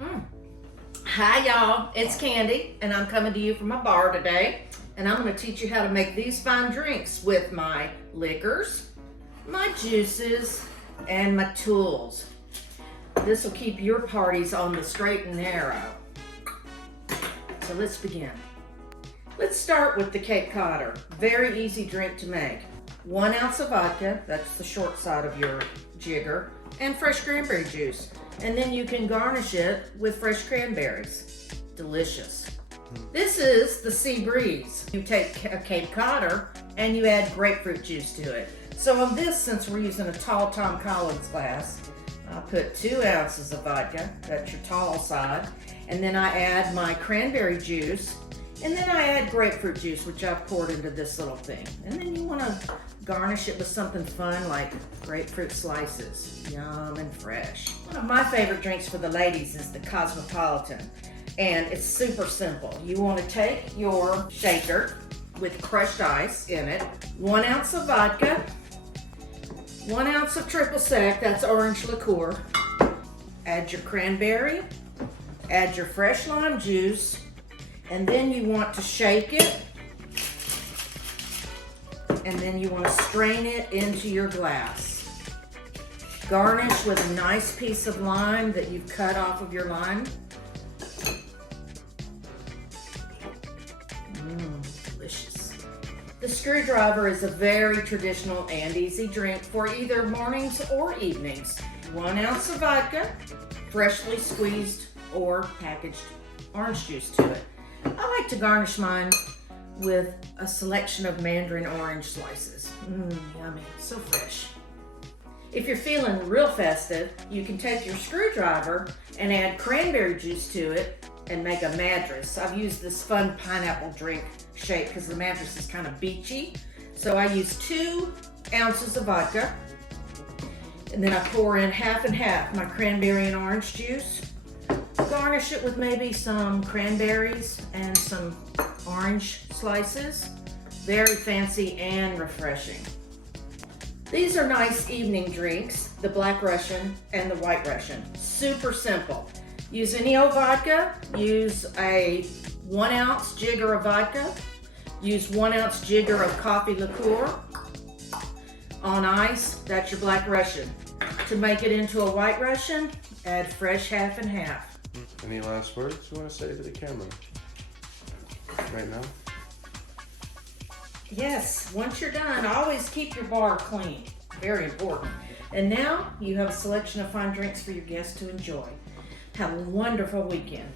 Mm. Hi y'all, it's Candy and I'm coming to you from a bar today, and I'm going to teach you how to make these fine drinks with my liquors, my juices, and my tools. This will keep your parties on the straight and narrow. So let's begin. Let's start with the Cape Codder. Very easy drink to make. 1 ounce of vodka, that's the short side of your jigger, and fresh cranberry juice. And then you can garnish it with fresh cranberries. Delicious. This is the Sea Breeze. You take a Cape Codder and you add grapefruit juice to it. So on this, since we're using a tall Tom Collins glass, I'll put 2 ounces of vodka, that's your tall side, and then I add my cranberry juice, and then I add grapefruit juice, which I've poured into this little thing. And then you want to garnish it with something fun like grapefruit slices. Yum and fresh. One of my favorite drinks for the ladies is the Cosmopolitan. And it's super simple. You want to take your shaker with crushed ice in it, 1 ounce of vodka, 1 ounce of triple sec, that's orange liqueur. Add your cranberry, add your fresh lime juice, and then you want to shake it, and then you want to strain it into your glass. Garnish with a nice piece of lime that you've cut off of your lime. Delicious. The screwdriver is a very traditional and easy drink for either mornings or evenings. 1 ounce of vodka, freshly squeezed or packaged orange juice to it. I like to garnish mine with a selection of mandarin orange slices. Yummy, so fresh. If you're feeling real festive, you can take your screwdriver and add cranberry juice to it and make a madras. I've used this fun pineapple drink shape because the madras is kind of beachy. So I use 2 ounces of vodka, and then I pour in half and half my cranberry and orange juice. Garnish it with maybe some cranberries and some orange slices. Very fancy and refreshing. These are nice evening drinks, the Black Russian and the White Russian. Super simple. Use any old vodka, use a 1 ounce jigger of vodka, use 1 ounce jigger of coffee liqueur. On ice, that's your Black Russian. To make it into a White Russian, add fresh half and half. Any last words you want to say to the camera right now? Yes, once you're done, always keep your bar clean. Very important. And now you have a selection of fine drinks for your guests to enjoy. Have a wonderful weekend.